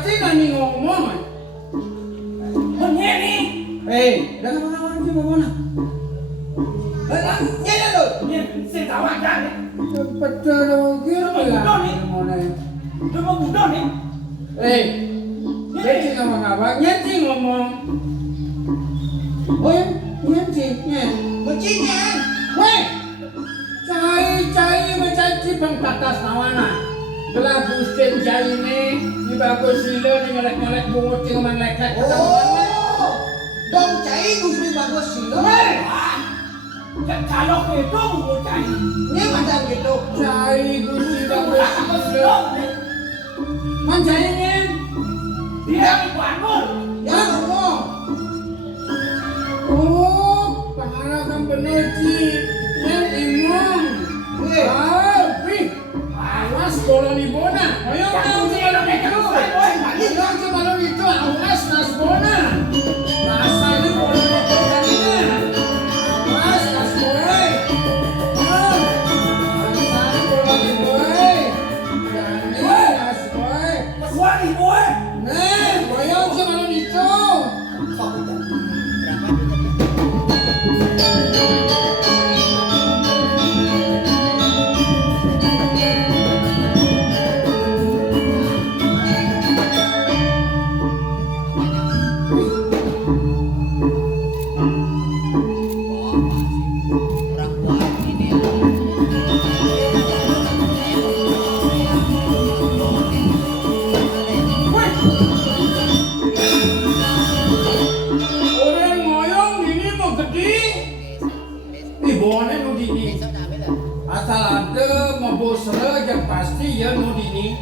berarti nani ngomong. Mengini. Dah kawan-kawan sih mau mana? Nyala tu. Ni setawa kan. Betul dong kira lah. Cuma muda ni. Dia cik ngomong-ngomong, nyati ngomong. Oh, nyati. Kucingnya. Weh, cai mencaci pengtatas nawana. Belah bustin cai ni bagus sila ni ngelek-ngelek bungut cing mengleket. Oh, dong cai gusti bagus sila. Kalau itu bungut cai. Ni macam gitu. Cai gusti bagus sila. Man cai ni. Dia bangun. Ya ngomong. Oh, pengarahan benar cik. Yang imam. Awas bola di bona. Ayo balon itu. Awas nas bona. Rasa ini bola di bona ini. Awas nas bola. Rasa ini bola di bona. Jangan nas bola. Wah ni boy. Nih, boyong si balon itu. Asal ada membosra yang pasti ya Nudini.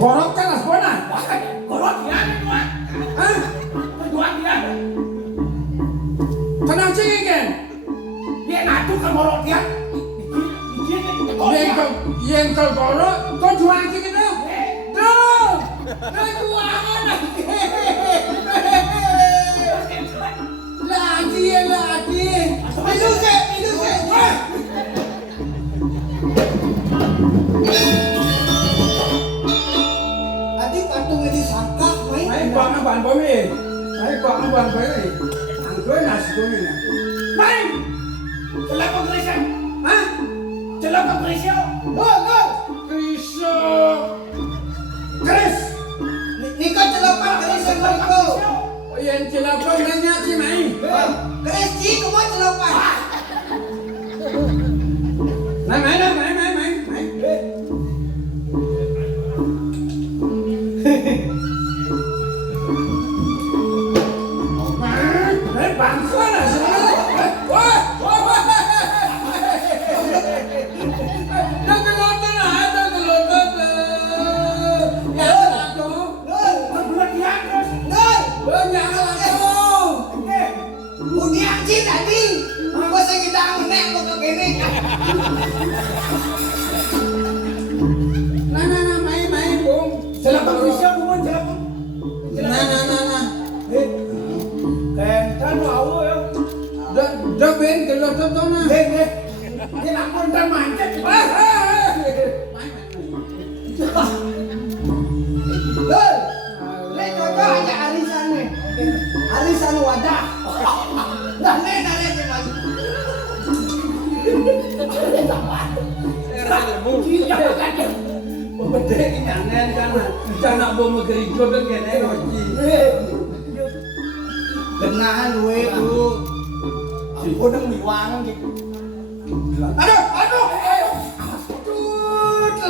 Gorok jelas bona. Gorok dia kedua. Kedua dia. Tenang sih kan. Dia ngadu ke gorok dia. Yang ke gorok, kau jual sih gitu. Tuh, jualan lagi. Minum sih. Bạn bố mì, ấy còn bạn bố mì, thằng cưới nào xí bố mì nè. Mày, celak kau Krisya? Hah? Celak kau Krisya? Chris. Niko celokan Krisya Niko. Oh yang celokan banyak sih main. Chris Ji, kamu celokan. Main. Bangsa lah sebenarnya. Wah. Dah kelotan. Ya aku. Berdua dia terus. Banyak aku. Udah Ji tadi. Gua kita menek kok kene. Nah, main, Bung. Celak kau Krisya, bukan celak. Nah. contohnya. Dia lampun dan manjat. Lol. Le coba aja arisan nih. Arisan wadah. Dah le maju. Bedek nyangen kan. Jangan bom gerijo dan kene roji. Genahan duwe itu. Ampun miwang gitu. Aduh.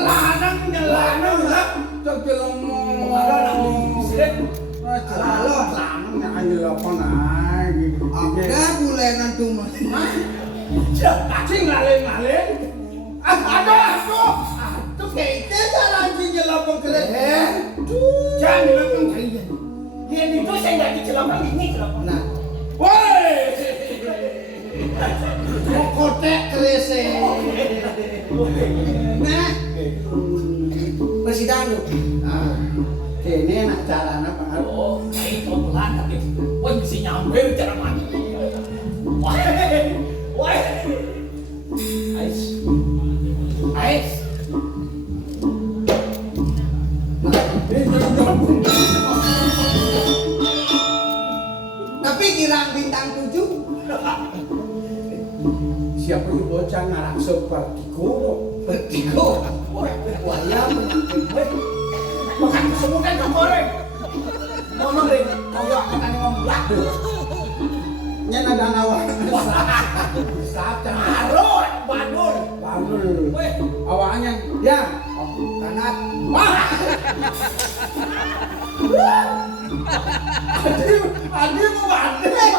Lanang lah. Cekelong. Lalu Lanang ayo apa naik. ada bulenan tuh mah. Cacing lalen. Aduh. Kita jalan di jelapang keren. Jangan bilang kalian. Dia itu saya nggak di jelapang ini jelapang. Nah, Woi. mau kotek kerese. Nah, persidangan tuh. Ini enak jalan apa? Oh, kayak pelan tapi wah bisa nyampe cara mati. Wah. Ais. Tapi kirang bintang 7. Siapa yang bocah ngarak sepertiku? Bertigo. Wayang. Makan semua kan goreng. Ngomong deh, kau akan ngomong lah. Nya ada nawar. Saat Arul, Bandul. Bandul. Weh, Awalnya ya. Kanat. Adi mau bandel.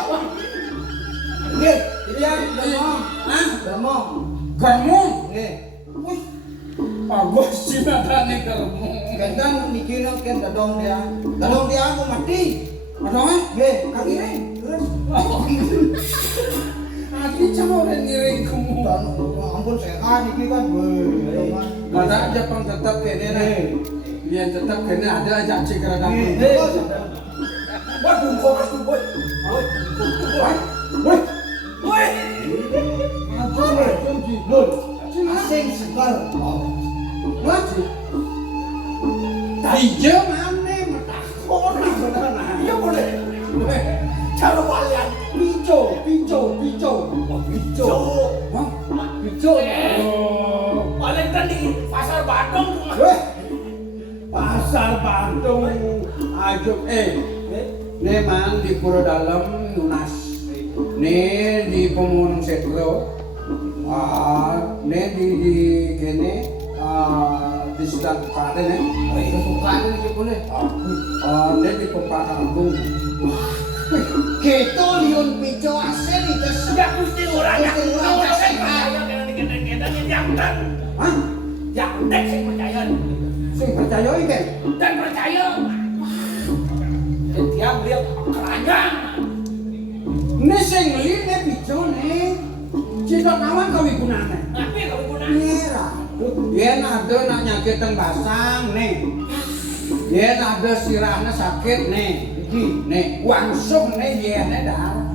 Nggih, Iya, ngomong. Hah? ngomong. Kamu? Nggih. Wih, bagus sih nadane kamu. Kendan niki nang ken dadong dia. Dadong dia aku mati. Ada apa? Nggih, kaki ini. Terus Adi cuma orang ngiring kamu. dan ampun sehat niki kan. Ada aja pang tetap kene nih. Dia tetap kene ada aja cek radang. waduh kok mas tuh, boy. Wih, Woi, apa nih? Lul. Asing segar. Lagi. Hijau mana metakor benar. iya boleh. Cara kalian Hijau. hijau. Hah? Hijau. Paling kan di pasar Bandung tuh. Weh, pasar Bandung. Ayo, nih man di Pura Dalam Nunas. Nih di Pemunung Setro. Nih di kene di Sedang Kaden nih. Kesukaan niki boleh. Nih di Pempatan Agung. Gitu liun pijo asin itu. Sudah mesti orangnya. Mesti orang Orang percaya. percaya dengan kita yang dan Hah? yang dek sih percaya Sing percaya iki? dan percaya. Dia melihat keranjang. Nih sing ngeli nih pijo nih. Cita kawan kawi gunane. Tapi kalau guna Merah. Yen ada nak nyakitan basang nih. Yen ada sirahnya sakit nih. Iki nih wangsung nih yene darah.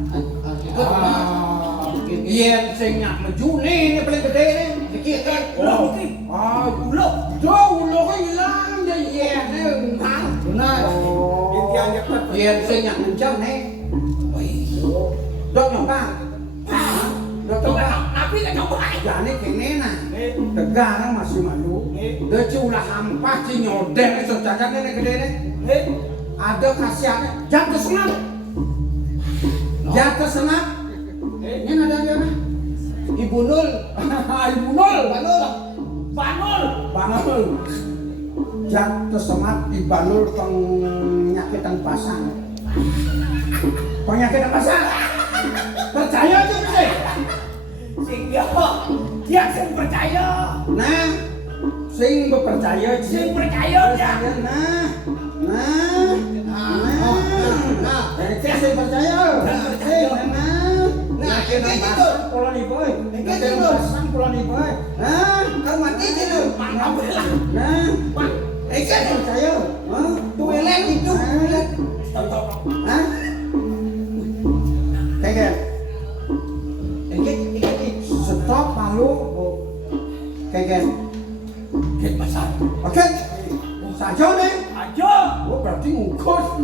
Yen sing nyak meju nih paling gede nih. Iki kan. Ulo. Jo ulo kok ilang ya yene entah. Benar. Yen sing nyak mencang nih. Dok nyoba. Dok nyoba. Nabi kan coba. Jadi kene nah, tegarang masih malu. Dia ulah hampah ci nyodel so cacat ini gede nih. Ada khasiatnya, jatuh senap. Jatuh senap. Ini ada dia nah. Ibu Nul. Ibu Nol, Banul. Banul. Jatuh senap di Banul penyakitan pasang. Penyakitan pasang. Percaya aja bisa. Sehingga dia sing percaya. Nah, sing percaya Sing percaya ya. Nah. Saya sing percaya. Nah, ini gitu. Pulau ni boy. Ini gitu. Pasang pulau ni boy. Nah, Kan mati gitu. Mantap lah. nah. Ikan Percaya. Hah? tuilet itu. Tuilet. Tonton. Hah? Kayak Ikan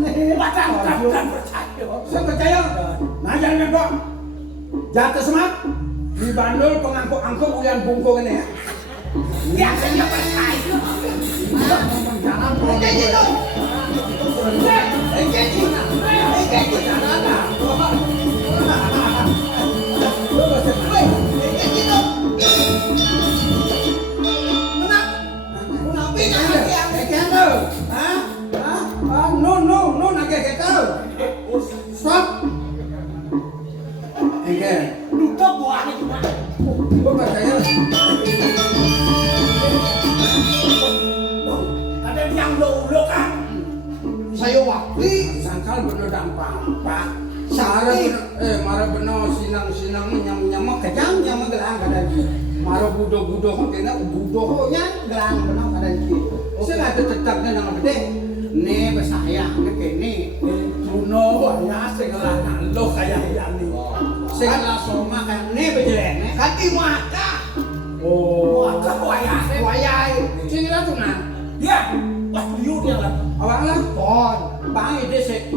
nih. Padang dan percaya. Saya percaya. Nah jangan kok. Jatuh semak. Di bandul pengangkut-angkut ulian bungkung ini ya. Ya kan ya percaya. Jangan Kayak gitu. Kayak gitu. Kayak gitu. Woi, kayak gitu. Kenapa yang No, nake kita. Stop. Oke. Lupa buahnya cuma. Gua percaya. Ada yang lo kan. Saya waktu Sangkal bener dampak, Pak. Sare mara bener sinang nyam kejang nyam gelang kada ji. Mara budo kena budo nya gelang bener kada ji. Saya ada tetapnya nang gede. Ne besaya kene. Juno ya segala lo kayak yani. Sing lasoma kan ne bejelene. ganti maka. Oh. Maka wayah. Wayai. Sing ila tunang. Ya, pas liu dia lah. Awak lah pon. Bae dhisik.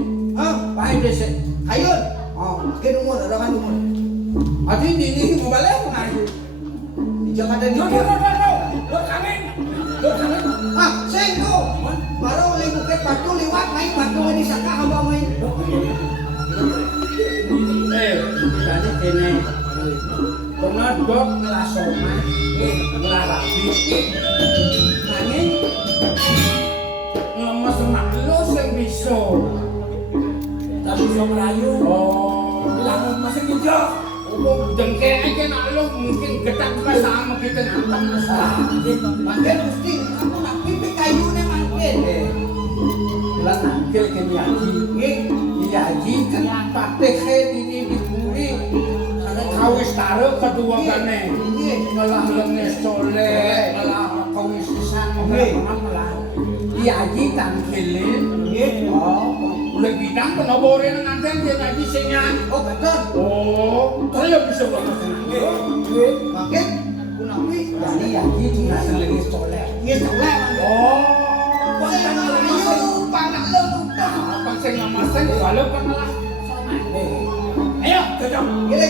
Bae dhisik. Ayun. Oh, makin umur ada kan umur. Adi ini mau balik ngaji. Jangan ada di. No. Lo kangen. Sengko. Baru oleh bukit batu lewat main batu di saka abang main. Jadi kene. Kena dok ngelasoma. Ngelarapi. Nanging ngemes mak lo sing bisa. Tapi bisa merayu. Oh. Bilang masih hijau. Oh, jengke aja nak lo mungkin getak sama kita nantang nasa. Makin mesti aku nak pipi kayu ne makin. Bulan nangkil ke Yaji. Yaji kan patih ini dipuri. Karena kawis taruh kedua kane. Malah lemes soleh, malah kawis sisan malah. Yaji tangkilin. Oh, udah bidang penobore nganten dia ngaji senyan. Oh betul. Oh, saya bisa banget. Makin kunapi Jadi Yaji cuma selagi soleh. Iya soleh. Oh, Panak lo tuh. apa sih ngamasin walau kan malah. Ayo, cocok. Gile.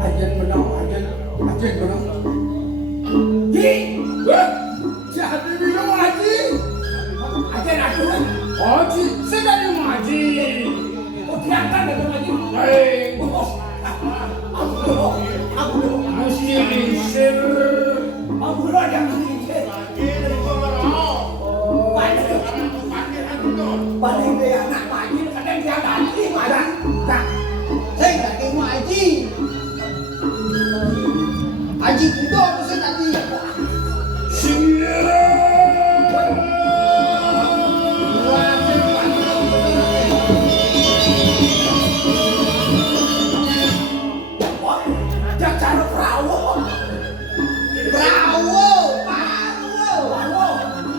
Ajen benang. Ji, Jadi minum haji. aja aku. Haji, saya dari haji. Oh, diangkat dari lagi. Hei, Aku mesti lisir. Aku ada yang ini. Paling dia anak pagi kadang dia ganti malah. Tak. Saya nggak terima Haji. Haji itu apa sih tadi? Dia cara perahu. Prawo.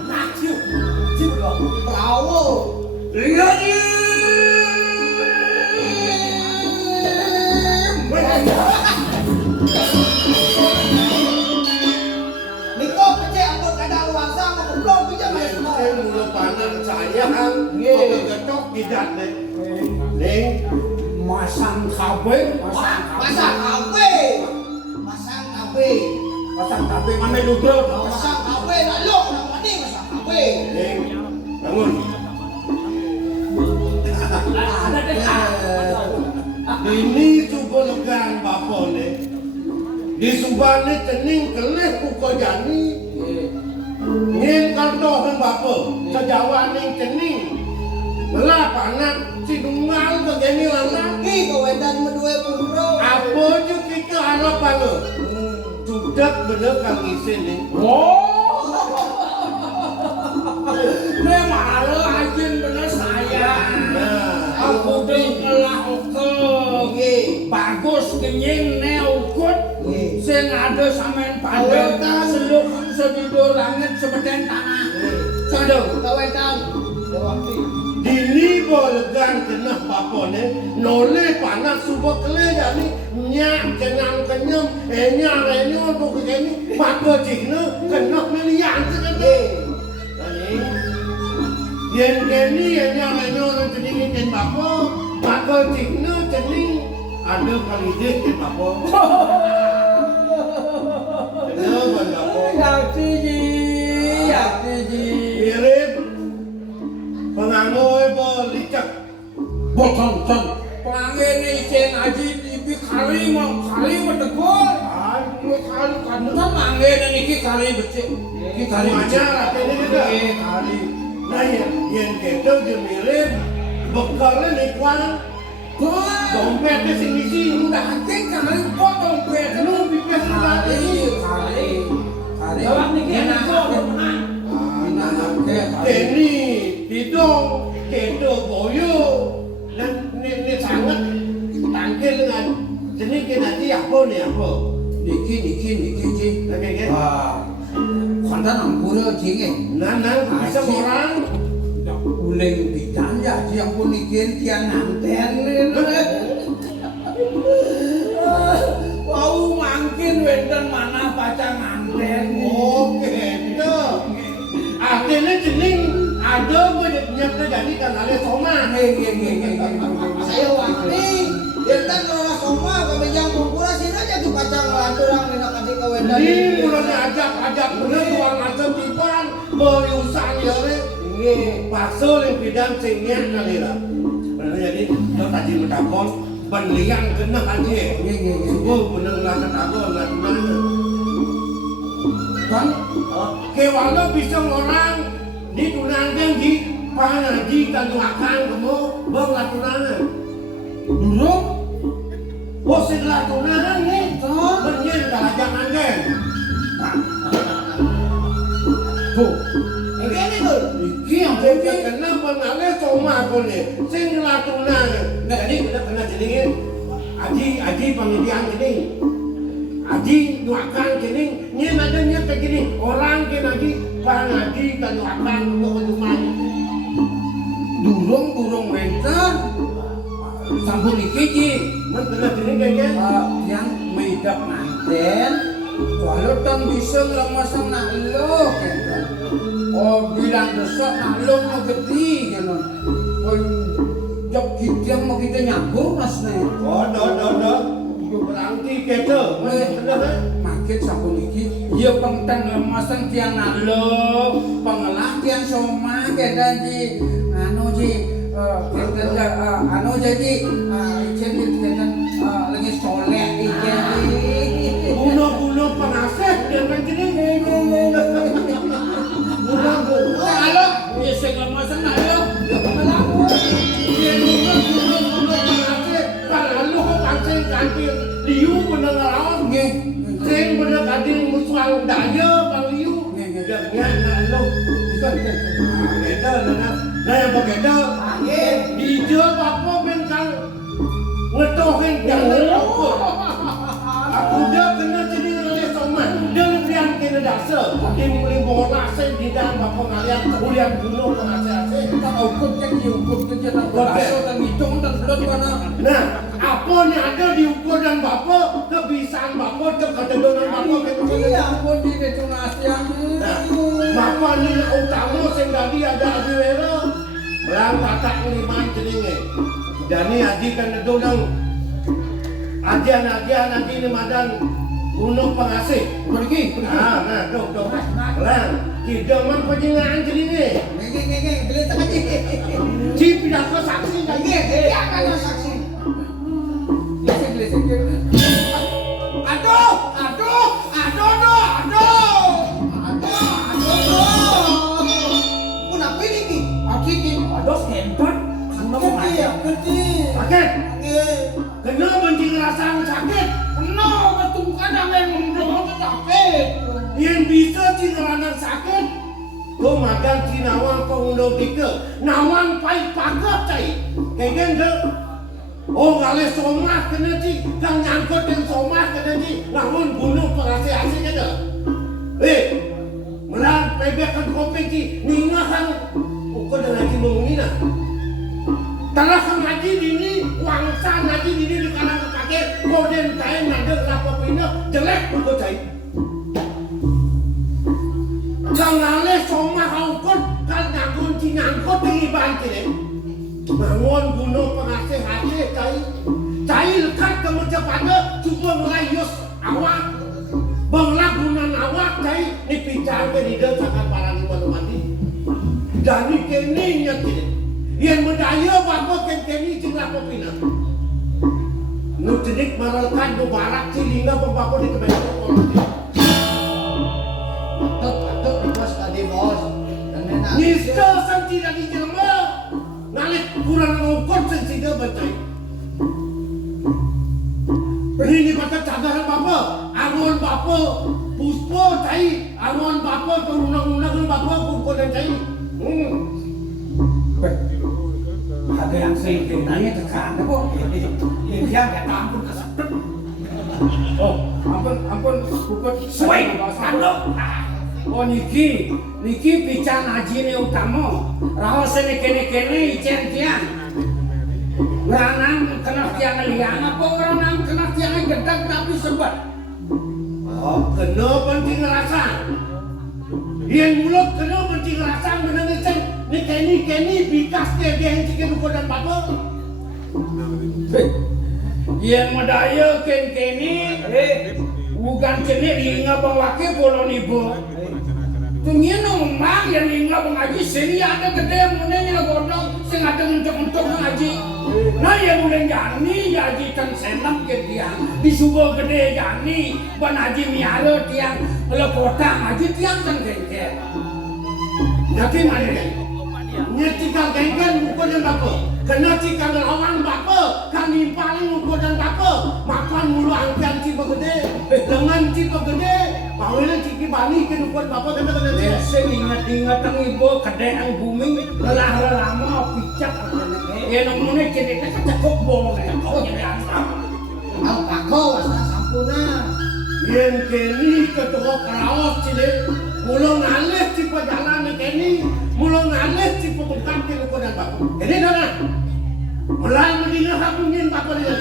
Nak cium. Cium dong. Prawo. Haji. Niko pecah angkut kada luasa mau keblok aja mas. Mulu panen sayang, kalau ketok tidak deh. Nih, Masang kabel, Masang HP. Masang HP. Pasang kabel mana duduk? Masang HP nak lo nak mandi masang HP. nih, bangun. Ada dekat. Ini coba legang bapa nih. Di subane tening kelih uko jani. Ngin kaldohan bapa, sejawane tening. Belah panan sidungal begini lana. Ki kawetan medue puro. Apa je kita harapan lo? Sudah bener kang isin nih. Oh, ini malu ajen bener saya. Aku tuh ngelah oke. Bagus kenying ne ukut. Sing ada sampean pandai seluruh sedulur langit sebeden tanah. Sado. Kawetan. Dewakti. Dini bolegan kena bapone nole panak subok kele jadi nyak kenang kenyam nyak renyo tu kini maka cikna kena milian sekali. Tadi yang kini nyak renyo nanti ni ken bapo maka cikna cening ada kali dek ken bapo. Kenapa bapo? Ya tiji. Mirip pengangoy licak Botong ton. Pelanggen isen aji ibi kali mau tegol. Ayo kali kan pelanggen iki kali becik. Iki kali becik. Kali. Nah yang kita mirip bekalnya nikwan dompetnya sing isi Udah akeh kali potong bet lu pipes kali. Jawab niki enak menang. ini hidung kita boyo dan ini sangat tangkil dengan jenis nanti apa nih apa Niki ji. oke Kandan ampura jinge. nah bisa orang Uling bidan ya ji ampun niki tiang nanten. Wau mangkin wenten mana baca nganten. oke itu artinya jenis ada banyak terjadi kan ada soma Saya wakti. Yentan orang semua kebejang kumpura sini aja tuh kacang lanturang dina kasih kawetan. ini mulai ajak bener uang macam tipan beriusan ya ini pasal yang bidang singnya kali lah jadi lo tadi mendapat penliang kena aja subuh bener lah kenapa lah gimana Kan kewala bisa orang di tunangkan di panaji kaduakan kamu bang lah tunangan dulu bos lah tunangan nih benyen dah jangan kan tuh Ini tuh. iki yang Jadi kenapa ngalih cuma aku nih sing lah tunangan jadi kena jadi aji pangitian gini aji doakan gini nyen ada nyen kayak gini orang kena aji pangaji kan doakan untuk rumah durung wenten sampun iki ji men kena jadi kayaknya yang medap manten kalau tang bisa ngelamasang nak lo kan bilang besok nak lo mau gede kan job kita mau kita nyambur mas nih berarti kita makin sampun iki iya pengten lemasang tiang nak lo pengelak tiang soma kita ji anu ji kita anu jadi ijen kita lagi soleh ijen bunuh pengasih dengan gini kalau ya sing lemasang nak lo ya pengelak kalau kok kancing kantin liu bener lawan sing bener kantin musuh daya bang liu jangan lo bisa beda nah yang begitu di jauh apa bengkal ngetohin jangan apa aku dah kena jadi oleh soman dia lebihan kena dasar dia mulai bola sen di dalam apa ngalian ulian bunuh pengasih kita ukur kerja dan berasal dan hitung dan belum mana nah apa yang ada diukur dan bapak kebiasaan bapak kekedonan bapak iya pun di detonasian bapak ni utama sehingga dia ada adiwera melang batak lima jenenge jadi aji kan dedonang ajian nanti ni madan gunung pengasih pergi nah dong melang tidak mampu jengaan jenenge Ngeng, beli tengah ji. cip tidak ke saksi lagi Iya kan saksi. Listen. aduh Kenapa ini ki? Aki ki aduh hebat Gede. sakit Nggih. kena benci ngerasaan sakit kena ketumkan yang mendorong sakit yang bisa cineranan sakit kau makan cinawang kau undang tiga nawang pai pagat cai kayak gitu oh kali somah kena ci kang nyangkut yang somah kena ci namun bunuh pengasih asing ada melang pebek kan kopi ci ningah orang ukur dengan ngaji mengina. Tanah ngaji ini wangsa ngaji ini di kanan kepake koden kain nade lapor pindah jelek ukur cai. Janganlah somah ukur kan ngagun cinangkot tinggi banting. Bangun gunung pengasih hati cai lekat kemudian pada cuba melayus awak banglagunan awak cai ni picar ke di dalam sangat parang di mati jadi kini nyetir yang mendaya bapa kini cinglah kopina nujenik merelkan do barak cilinga pembako di tempat Patut di bos tadi bos. Dan enak. Nista santi lagi jelma nalik kurang ngukur santi dia bantai ini kata cagaran bapa angon bapa puspo cai angon bapa turunang-unang bapa kumpul dan cai Ada yang sering nanya tekan kok. Ini dia enggak ampun kesepet. Oh, ampun bukan suwe. Kandok. Oh niki pican haji ne utama. Raos ne kene icen tiang. Ranang kena tiang liang apa ranang kena tiang gedang tapi sebet. Oh, kena penting rasa. Yang mulut kena penting rasa menangis ni keni bikas dia yang cikin ukur dan bapa. Yang medaya keni bukan kene linga bang wakil polon ibu. Tungnya nomang yang linga bang haji sini ada gede munenya godong sing ada untuk ngaji. Nah yang mulai jani haji tan senam ke tiang di subuh gede jani ban haji miara tiang lekota haji tiang tan gengkel. Nanti mana ni? Nyetikal gengkel ukur dan bapa. Kena cikal lawan bapa. Kami paling ukur dan bapa. Makan mulu angkat cipa gede. Lengan cipa gede. Pawilnya ciki bani ke ukur bapa kena dia. Saya ingat ang ibu kedai ang booming lelah lama picak. Ya namanya cerita cukup boleh. Kau jadi asam. Ang pako wasa sampuna. Yang kini ketua kerawas cile. Mula ngalih cipa jalan ni kini. Mula ngalih cipa bukan ke ukur dan bapa. Ini dah. Mulai mendengar hapungin bapa dia.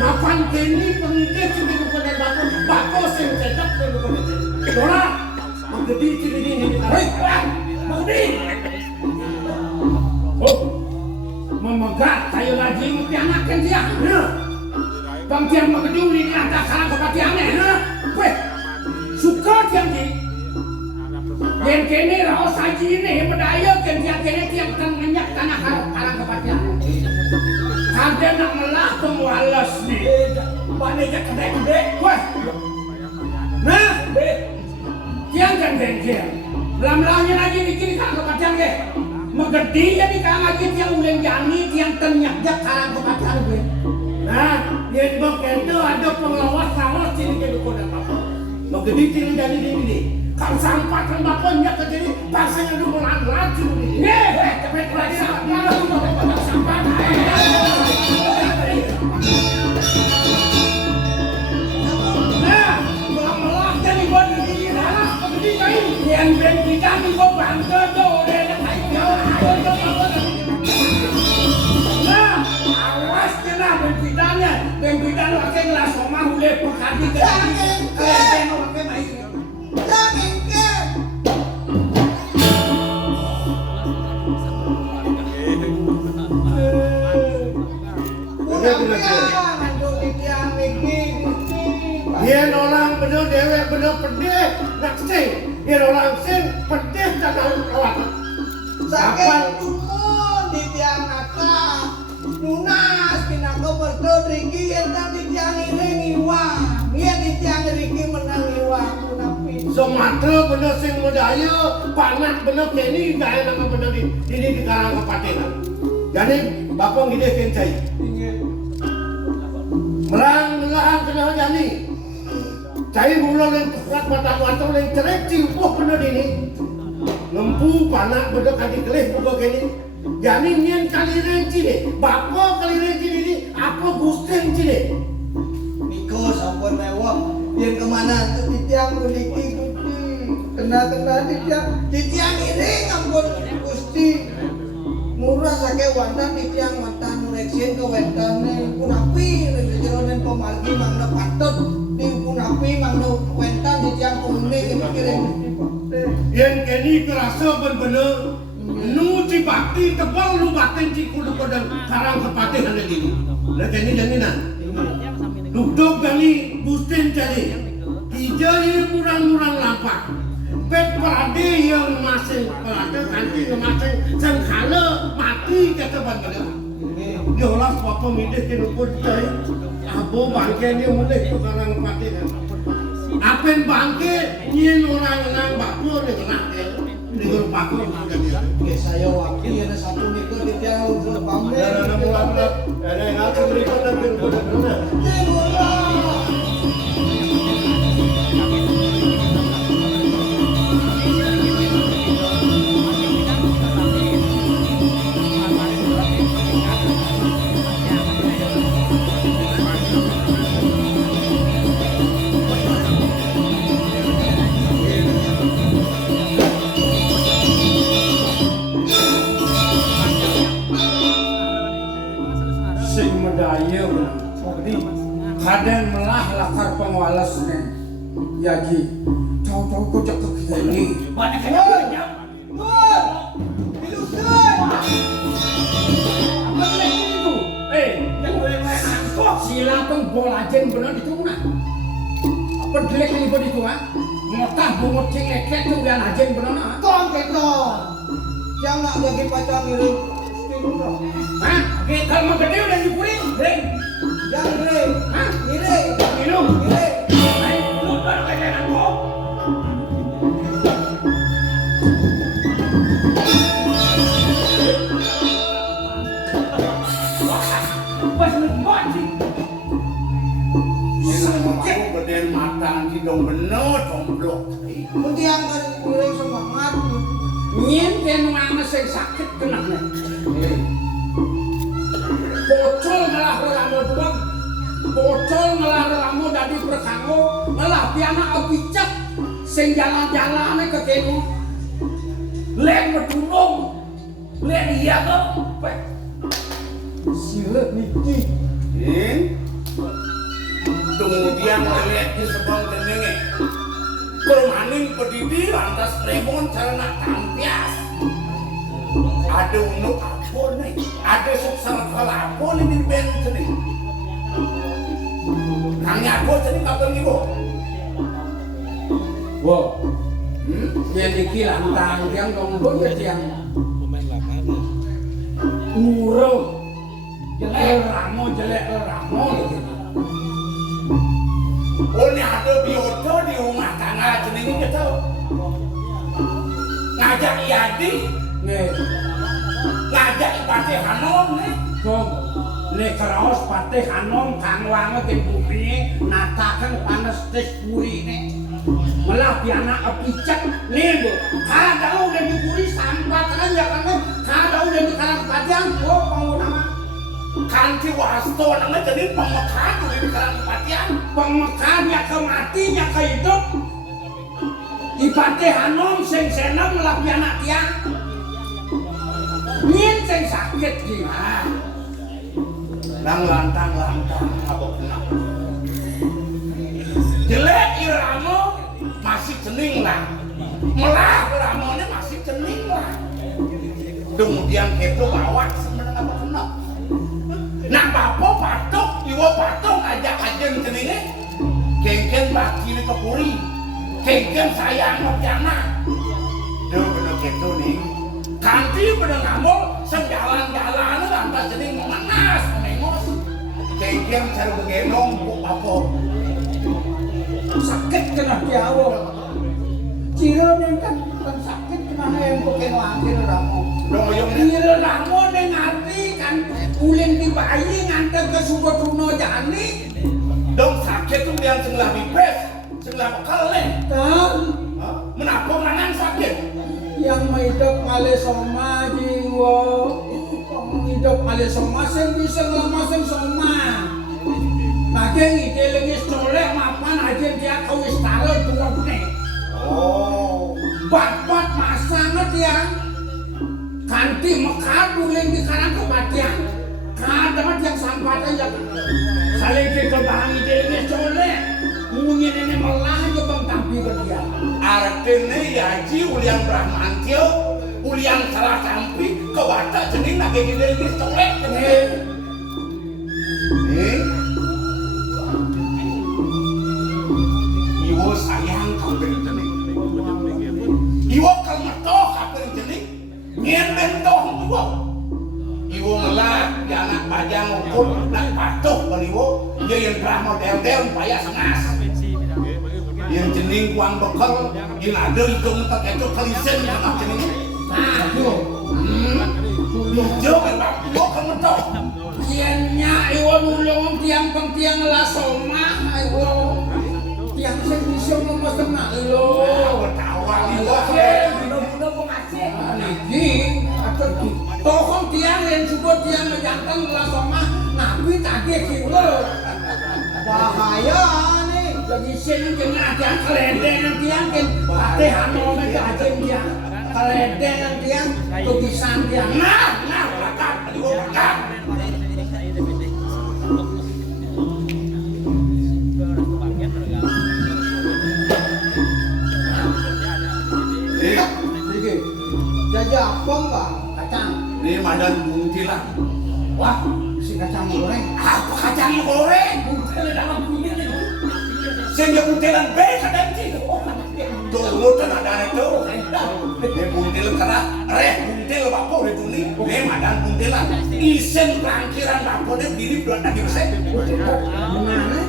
Makan kini pengikir cipa ukur dan bapa. Bapa sing cecak ke ukur dan bapa. Dora. Menggedi cili ini. Hei, menggedi. Oh, memegat kayu lagi mesti anakkan dia. Bang tiang menggeduli di atas salah kepatiannya. Weh, suka tiang di. Yang kini raos haji ini berdaya tiang tiang mengenyak tanah karang kepatiannya. Ada nak melah pemualas nih. Banyak kedai-kedai. Weh, nah, tiang kan tiang. Belam-belamnya lagi bikin karang kepatiannya. Menggedi jadi kang lagi tiang uleng jani tiang ternyaknya karang kepatian gue. Nah, yang begitu ada pengawas sini ke ukur dan bapa. Menggedi cili jadi ini. Kang sampah kan bapaknya ke jadi pasangnya dulu lagi ini. Tapi lagi sampah. Nah, melah jadi buat ini lah. Menggedi kain. Yang ben kita ni kau bangga tu orang nah, awas kena bengkitanya pakai gelas somah boleh perhati ke jangan pakai main. Jangan ke. Udah manduk di tiang niki. Dia orang bener dewek bener pedih nak sing. Dia orang sing pedih tak tahu kawat. Sakit tumun di tiang atas. Nunas pinako berdo riki yang tadi tiang ini ngiwang. Dia di tiang riki menang ngiwang munafi. Sumatera bener sing medaya, panat bener kini gaya nama bener ini di karang kepatihan. Jadi bapak ngide kencai. Melang kena jani. Cai mula yang kuat mata kuatau yang cerai ciupuh bener ini. Ngempu panak bener kaki kelih buka kini. Jani nyen kaliren cini. Bapak kaliren cini ini apa gusteng cini. Niko sampun mewah. Yang kemana tuh di tiang uniki kuti. Kena di tiang ini ngampun. wantan di tiang wantan reksin ke wetane punapi jeronen pemargi mangna patut di punapi mangna wentan di tiang kuning mikirin Yang kini kerasa benar-benar nu ci bakti tebal lu batin ci kudu kodang karang kepatih hanya gini. Lah kini jaminan. Duduk kali bustin jadi. Ijai murang-murang lampak. Pet perade yang masing perade kanti yang masing sengkala mati kata benar. Diolah apa midih kini pun cai. Abo bangke ni mulai ke karang kepatih. Apen bangke nyen orang-orang bakul ni kena. Dengan bakul jadi. Oke, saya wakil ada satu niku di tiang unsur pambe. Ada yang ngatur berikut dan benar-benar. Daya kaden melah lakar pengawalasnya yaji tahu-tahu kau cakap gini Mana kena banyak? Apa lagi itu? Yang boleh main angkot. silakan bola jen benar itu mana? Apa delek ini benar itu ah? Ngotah bungut cing leket tu biar ajen benar ah? Tong keton. Jangan lagi pacang ngirim. Hah? Kalau mau gede udah dipuring, Reng. Jangan ngirim. Hah? Ngirim. Minum. Ngirim. Lu baru kena angkot. Pas membuat sih. Sengkit berdiri mata nanti dong bener domblok. Mutiang kan ngirim semangat. Nyen kan mana saya sakit kena. Bocol malah ramu buang, bocol malah ramu dari perkango, malah piana abicak, sing jalan-jalan ke kenu, lem berdulung, lem iya ke, silet niki, Kemudian melihat di sebang kenenge, permaning pedidi lantas lemon celana tampias. Ada unuk apa nih? Ada suksana apa nih di band sini? Kang aku sini kapan nih bu? wow, yang niki lantang yang dombol yang urung, jelek ramo gitu. Oh ini ada bioto di rumah tangga jenenge kita. Ngajak Yadi, Nih, ngajak Ipati Hanom nih. kok nih keraos patih hanom kang wanget yang putri natakan panas tes puri nih. Malah piana apicak nih bu, kada udah dipuri sambat aja kan, kada udah di karang patian, kok pengguna mah. Kanti wasto namanya jadi pemekan di karang Ipatian. Pemekannya ke matinya ke hidup. Ipati hanom sing senam malah piana tiang. Nyen sing sakit gimana? Lantang apa kena? Jelek iramo masih cening lah, melah iramonya masih cening lah. Kemudian itu bawa sebenarnya apa kena? Nah bapo patok, iwo patok ajak ajen ceningnya, kengken baki ni kepuri, kengken sayang ngetiana. Duh kena gitu nih. Kanti bener ngambil sejalan-jalan lantas jadi menganas, mengos. Kengkeng cara begenong bu apa? Sakit kena diawo. Ciro yang kan sakit kemana yang bukan wakil ramo. Dong yang Ciro ramo yang ngerti kan ulin di bayi ngantar ke Subot Runo Jani. dong sakit tuh yang sebelah bipes, sebelah bekal nih. Dan Menapa mangan sakit? yang hidup kali soma jiwa, hidup kali soma sing bisa lama sing soma. Lagi ngide lagi soleh mapan aja dia kau istana dua nih. Oh, Bat-bat masanget ya. kanti mekadu yang dikarang kematian kadang yang sampah aja saling kekebangi ini soleh mungkin ini malah aja bang tapi kerja artinya ya ji ulian Brahmantio ulian salah sampi kewata jenis lagi gini ini soleh iwo sayang kau beri jenis iwo kalmetoh kau beri jenis nyen bentoh iwo ngelak jangan pajang ukur nak patuh beriwo dia yang drama del-del payah sengas yang jening kuang bekal yang ada hidung tak itu kelisen sama jening aduh hijau kan bang iwo kalmetoh kiannya iwo nulung tiang lasoma iwo tiang bisa ngomong senang lo bertawang iwo mudah-mudah pengasih ini atau tohong tiang yang juga tiang menjantan lasoma nabi tadi kilo bahaya nih lagi sini kena tiang keledeng tiang kan pate hano mereka aja tiang keledeng tiang tulisan tiang nah belakang iwo belakang jadi apa bang kacang ini madan buntilan wah si kacang goreng apa kacang goreng buntel dalam bunyi nih sehingga buntilan beda dan itu dulu kan ada itu ini buntilan karena buntil bapak itu nih ini madan buntilan isen rangkiran bapak dia diri belum lagi besar gimana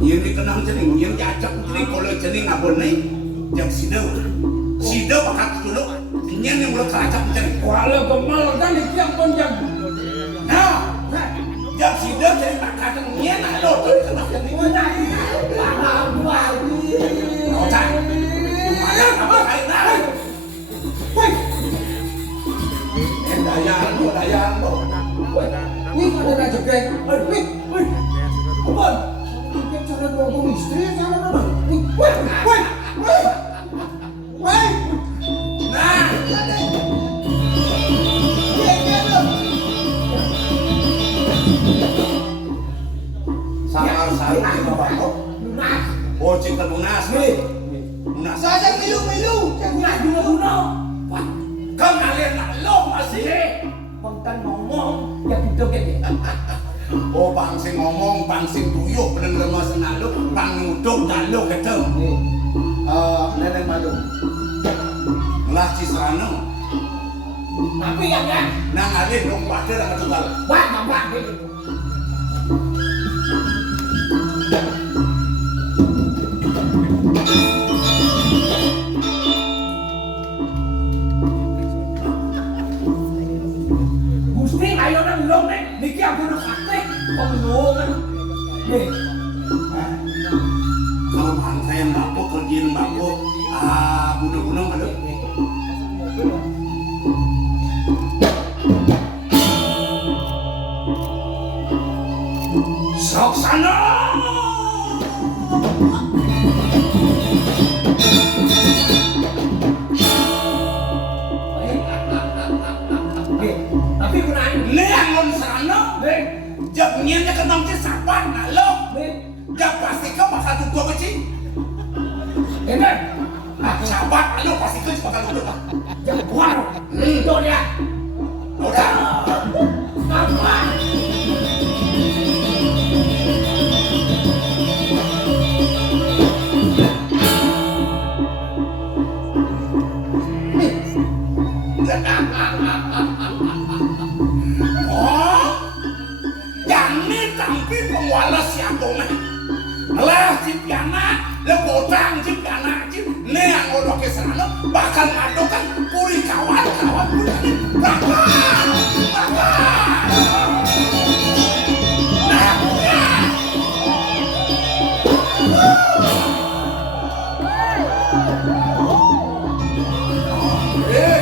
yang dikenang jening yang jajak jening kalau jening abon nih yang sidau bakat dulu nyen yang mulai keracak jening kalau gemal kan itu yang panjang nah yang sidau jadi bakat nyen ada tuh dikenang jening Otak, gimana apa kaitan? woi Dayaan lo. ini pada raja geng woi apa mungkin cara ngomong istri cara apa woi Nah, samar sarung di bawah kok. Oh, cinta lunas nih. Lunas. saya milu jangan guna wah Kau kalian nak lo masih. bangkan ngomong ya gitu gitu Oh, pangsing ngomong, pangsing tuyuk, bener-bener mas nalu, pang nguduk nalu ketemu. Nenek madu. Lah cisrano. tapi ya kan Nang alih dong pada dengan tunggal. wah nambah gitu Gusti ayo nang ulung nek niki aku nak kakek penulungan nih Kalau bangsain bapak kerjin bapak, gunung-gunung ada. Sok sana. tapi kunain Neangon sana. nih Jab nyennya kenang ke sapan nalo. nih Jab pasti kau bakal duduk kecil. ini Sabat alo pasti kau bakal duduk. jangan buar itu dia Udah. apa Oh, jangan tampil penguala siapa nih? Lah si piana, lebotang si piana, si neang orang ke sana bakal ngadokan puri kawan-kawan puri bakal. Nah, ya.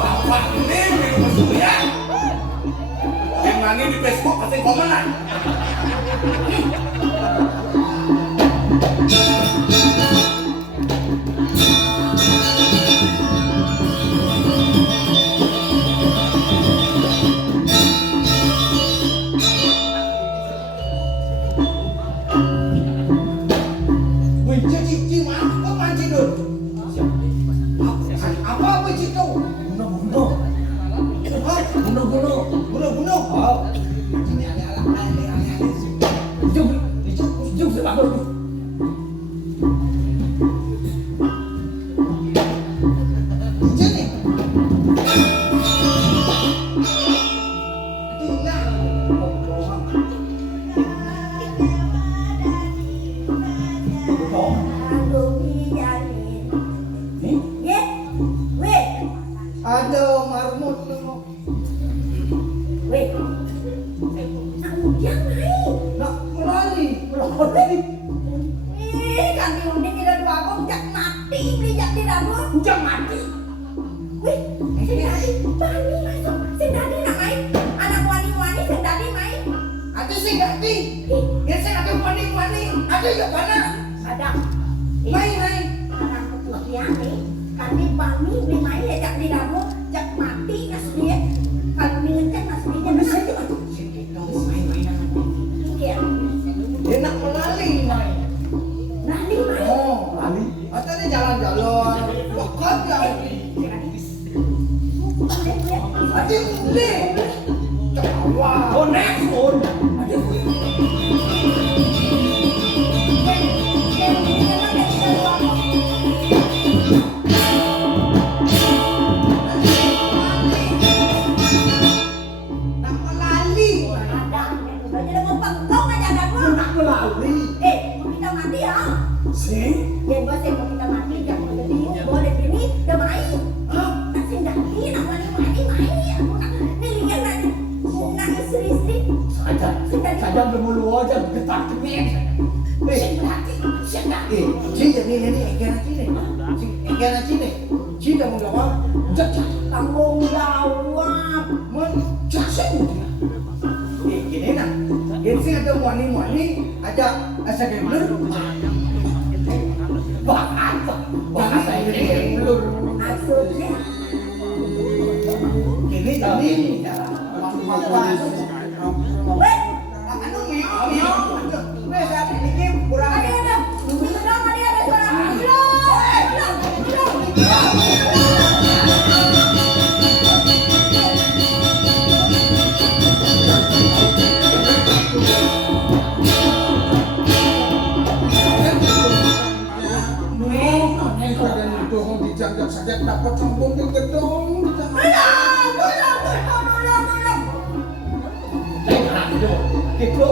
Bapak ini minum surya. Yang nangis di Facebook pasti komenan. situ. Bunuh. Hah? Bunuh. Bunuh. Oh. Ini ale. Jom sebab apa? Jadi. Tinggal. Ada marmut tu. Nak melali. Jangan mati. Ada sih ganti. Ya saya ada wani. Ada ya mana? Mai. Kami pami beli main ya jak di dapur jak mati aslinya kalau ngecek aslinya bisa juga iya Dia nak melali. nanti main Oh, lali. Atau dia jalan-jalan. Pokok ya. Ada boleh. Cawa. Oh, nepon. Nak melali. Nak melalui. kita mati ya Sing. yang gua sih mau kita mati jangan jadi boleh ini udah main nasi daki nak mati main aku nak nilian nak istri Saja bermulu aja getar kemek. Cik ni ikan cini. Ikan cini. Cik dah mula apa? Jajah. tanggung jawab Mun jasen. Gini nak. Ini sih ada wani ada asa gemblur. Bahasa ini belur. maksudnya Gini jadi. weh Anu mio. Wes apa ini kurang. ada suara Jangan saja dapat sambung di gedung. Itu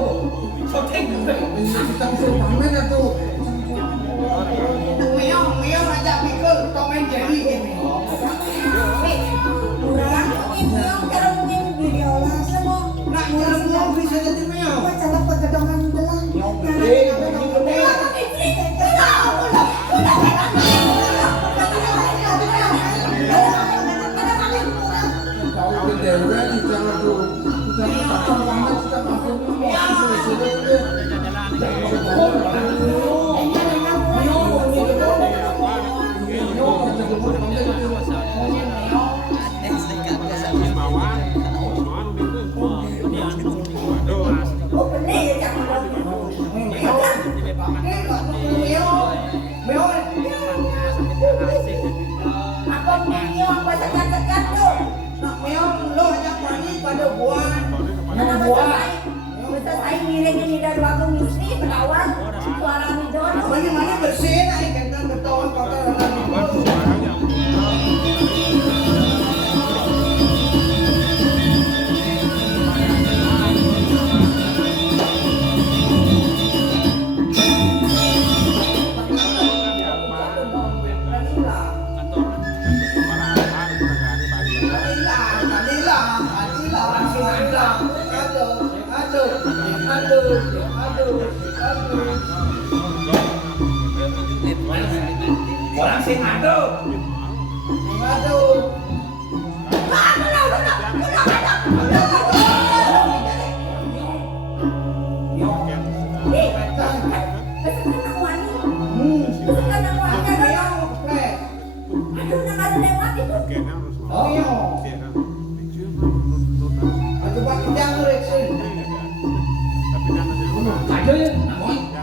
kita mesti pamen atau Mio aja pikul komen jadi ini. kurang ini kalau mungkin video lah semua Nak nyerang bisa jadi mio. masalah pegadongan belah kau kedua di jangan tuh kita kacang pamen kita Mana bersih nak ikan bertawan kotor orang. orang sing ado. Aduh. Ada ya, namanya.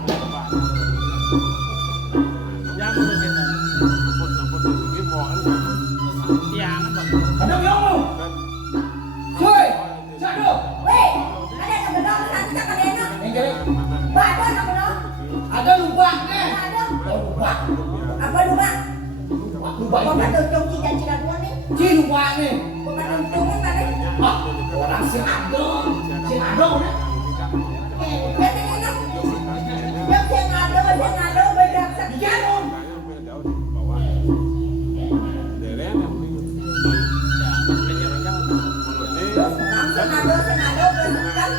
Iya. Chi lupa nih. Bukan untungan tadi. Ah, orang si Ado nih. Beda enak. Yang ada beda sekian. Senado besekan.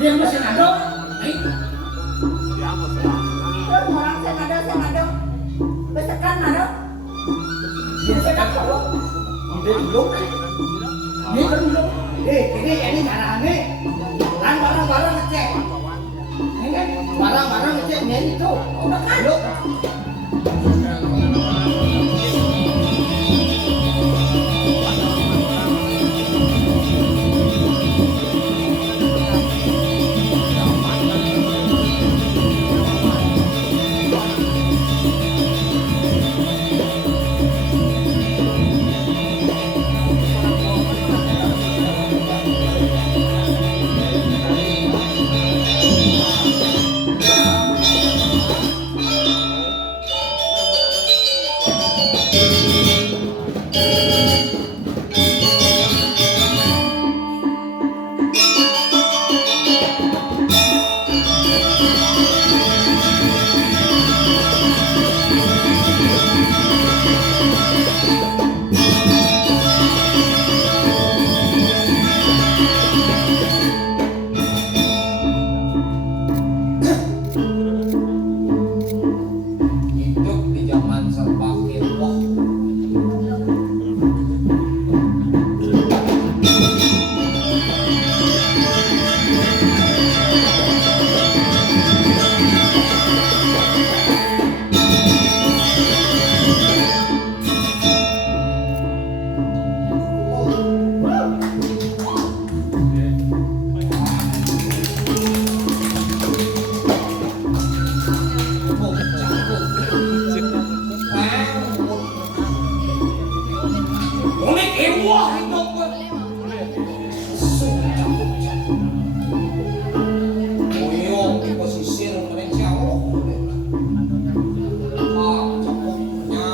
Dia masih Ado. Terus orang senado besekan nado. Dia sekarang kalau dia dulu. Dia dulu. Ini caranya. Kan barang-barang ngecek. Ini kan barang-barang ngecek ini itu. Udah kan? Yuk. Hidup di zaman serba heboh. Unik heboh hidup gue. Boyong di pesisir Malaysia. Cakupnya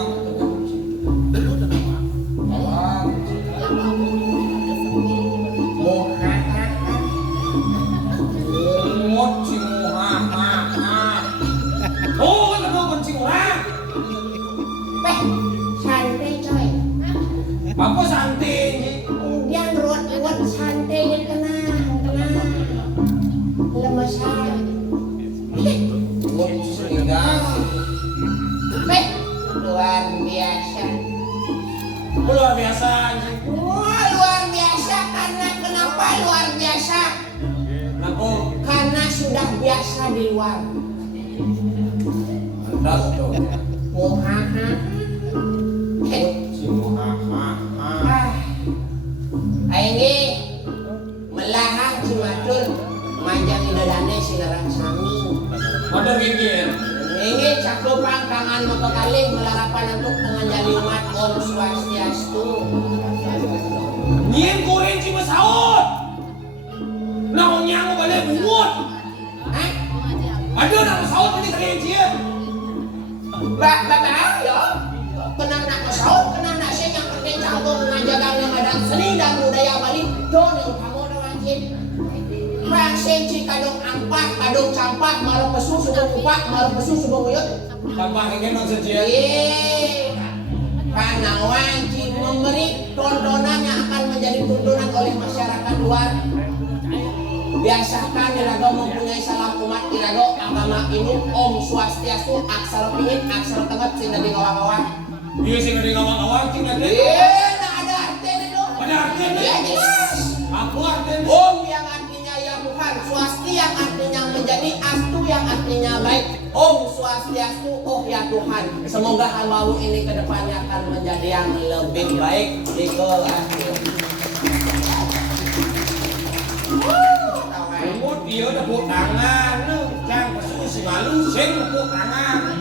Santai coy. Apa santai? Yang ruwet santai yang tenang. Lemesan. Buat seligang. Luar biasa. Luar biasa anjing. Wah, luar biasa karena kenapa luar biasa? Aku Karena sudah biasa di luar. mantap tuh. Muhaha. Si Muhammad. Aing melahah cimatur manjang idadane sinarang sami. Ada gigir. Ini cakupan kangen moto kalih melarapan untuk menganjali umat Om Swastiastu. Nien kurin si Masaud. Naonnya aku balik bungut. Hah? Ada nak Masaud ini kalian cia. Ayo. Kena nak kesaut, kena nak saya yang penting cakup mengajarkan yang ada seni dan budaya Bali. Don yang utama ada wajib. Bang senci kadung ampak, kadung campak, malah pesu subang upak, malah pesu subang uyut. Tanpa ingin maksud cia. Karena wajib memberi tontonan yang akan menjadi tuntunan oleh masyarakat luar. Biasakan Irago mempunyai salam umat Irago agama ini Om Swastiastu aksara pingin aksara tengah sehingga di ngawang-ngawang. Iya sih ngadi ngawang-ngawang cing ada. Nah ada artinya itu. Ada artinya. Ya jelas. Aku artinya. Om yang artinya ya Tuhan, Swasti yang artinya menjadi, Astu yang artinya baik. Om Swastiastu, oh ya Tuhan. Semoga hambamu ini kedepannya akan menjadi yang lebih baik di kelak. Umut dia udah tepuk tangan, jangan pesu si malu, sing tepuk tangan.